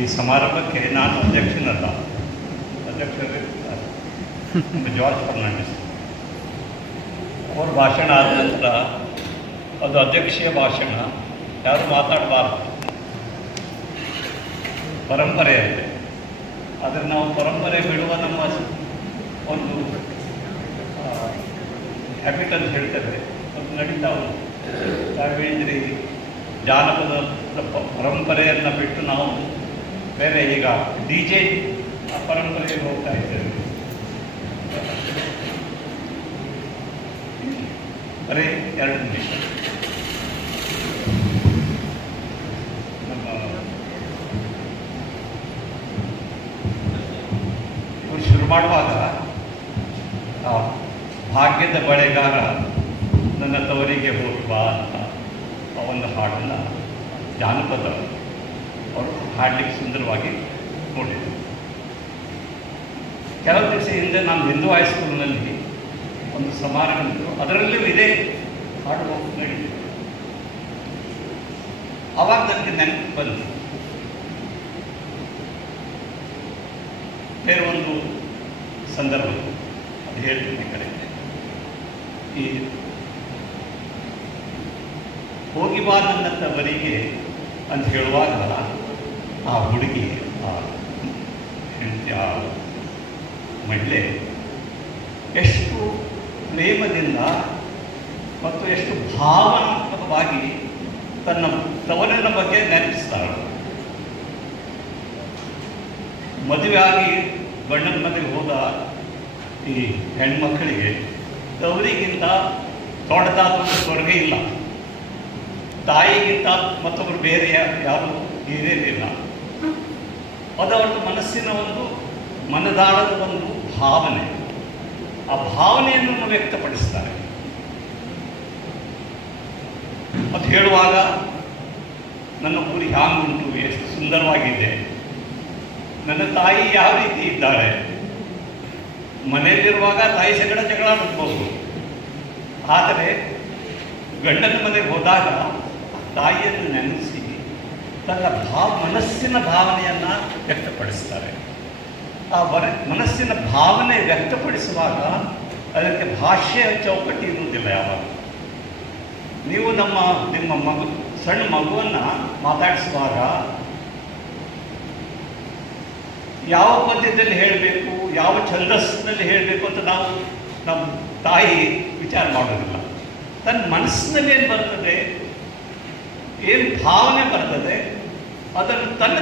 ಈ ಸಮಾರಂಭಕ್ಕೆ ನಾನು ಅಧ್ಯಕ್ಷನಲ್ಲ. ಅಧ್ಯಕ್ಷರೇ ಜಾರ್ಜ್ ಫರ್ನಾಂಡಿಸ್. ಅವ್ರ ಭಾಷಣ ಆದ ನಂತರ ಅದು ಅಧ್ಯಕ್ಷೀಯ ಭಾಷಣ. ಯಾರು ಮಾತಾಡಬಾರ್ದು. ಪರಂಪರೆ ಇದೆ ಆದರೆ ನಾವು ಪರಂಪರೆ ಬಿಡುವ ನಮ್ಮ ಒಂದು ಹ್ಯಾಬಿಟ್ ಅಂತ ಹೇಳ್ತೇವೆ ಅದು ನಡೀತಾ ಉಂಟು. ರಾಘವೇಂದ್ರಿ ಜಾನಪದ ಪರಂಪರೆಯನ್ನು ಬಿಟ್ಟು ನಾವು ಬೇರೆ ಈಗ ಡಿ ಜೆ ಪರಂಪರೆಗೆ ಹೋಗ್ತಾ ಇದ್ದೇವೆ ಬರೀ ಎರಡು ನಿಮಿಷ. ನಮ್ಮ ಶುರು ಮಾಡುವಾಗ ಭಾಗ್ಯದ ಬಳೆಗಾರ ನನ್ನ ತವರಿಗೆ ಹೋಗುವ ಅಂತ ಆ ಒಂದು ಹಾಡನ್ನು ಜಾನಪದ ಅವರು ಹಾಡಲಿಕ್ಕೆ ಸುಂದರವಾಗಿ ನೋಡಿದರು. ಕೆಲವು ದಿವಸ ಹಿಂದೆ ನಾನು ಹಿಂದೂ ಹೈಸ್ಕೂಲ್ನಲ್ಲಿ ಒಂದು ಸಮಾರಂಭ ಅದರಲ್ಲೂ ಇದೇ ಹಾಡು ನಡೀತು. ಆವಾಗ ನನಗೆ ನೆನಪು ಬಂತು. ಬೇರೆ ಒಂದು ಸಂದರ್ಭ ಅದು ಹೇಳ್ತೀನಿ ಕಡೆ ಈ ಹೋಗಿ ಬಾ ನನ್ನ ತವರಿಗೆ ಅಂತ ಹೇಳುವಾಗ ಆ ಹುಡುಗಿ, ಆ ಮಹಿಳೆ ಎಷ್ಟು ಪ್ರೇಮದಿಂದ ಮತ್ತು ಎಷ್ಟು ಭಾವನಾತ್ಮಕವಾಗಿ ತನ್ನ ತವರಿನ ಬಗ್ಗೆ ನೆನಪಿಸ್ತಾಳೆ. ಮದುವೆ ಆಗಿ ಗಂಡನ ಮನೆಗೆ ಹೋದ ಈ ಹೆಣ್ಮಕ್ಕಳಿಗೆ ತವರಿಗಿಂತ ದೊಡ್ಡದಾದ ಒಂದು ಸ್ವರ್ಗ ಇಲ್ಲ. ತಾಯಿಗಿಂತ ಮತ್ತೊಬ್ಬರು ಬೇರೆ ಯಾರು ಹಿರಿಯರಿಲ್ಲ ಅದು ಅವರ ಮನಸ್ಸಿನ ಒಂದು ಮನದಾಳದ ಒಂದು ಭಾವನೆ. ಆ ಭಾವನೆಯನ್ನು ವ್ಯಕ್ತಪಡಿಸ್ತಾರೆ. ಅದು ಹೇಳುವಾಗ, ನನ್ನ ಊರು ಹ್ಯಾಂಗುಂಟು, ಎಷ್ಟು ಸುಂದರವಾಗಿದೆ. ನನ್ನ ತಾಯಿ ಯಾವ ರೀತಿ ಇದ್ದಾಳೆ ಮನೆಯಲ್ಲಿರುವಾಗ ತಾಯಿ ಸಗಡ ಜಗಳ ಆಡ್ಬೋದು ಆದರೆ ಗಂಡನ ಮನೆಗೆ ಹೋದಾಗ ತಾಯಿಯನ್ನು ನೆನೆಸಿ ತನ್ನ ಭಾವ, ಮನಸ್ಸಿನ ಭಾವನೆಯನ್ನು ವ್ಯಕ್ತಪಡಿಸ್ತಾರೆ. ಆ ವರ, ಮನಸ್ಸಿನ ಭಾವನೆ ವ್ಯಕ್ತಪಡಿಸುವಾಗ ಅದಕ್ಕೆ ಭಾಷೆಯ ಚೌಕಟ್ಟು ಇರುವುದಿಲ್ಲ ಯಾವಾಗ. ನೀವು ನಮ್ಮ, ನಿಮ್ಮ ಮಗು, ಸಣ್ಣ ಮಗುವನ್ನು ಮಾತಾಡಿಸುವಾಗ ಯಾವ ಪದ್ಯದಲ್ಲಿ ಹೇಳಬೇಕು, ಯಾವ ಛಂದಸ್ಸಿನಲ್ಲಿ ಹೇಳಬೇಕು ಅಂತ ನಾವು ನಮ್ಮ ತಾಯಿ ವಿಚಾರ ಮಾಡೋದಿಲ್ಲ. ತನ್ನ ಮನಸ್ಸಿನಲ್ಲಿ ಏನು ಬರ್ತದೆ? ಏನು ಭಾವನೆ ಬರ್ತದೆ ಅದನ್ನು ತನ್ನ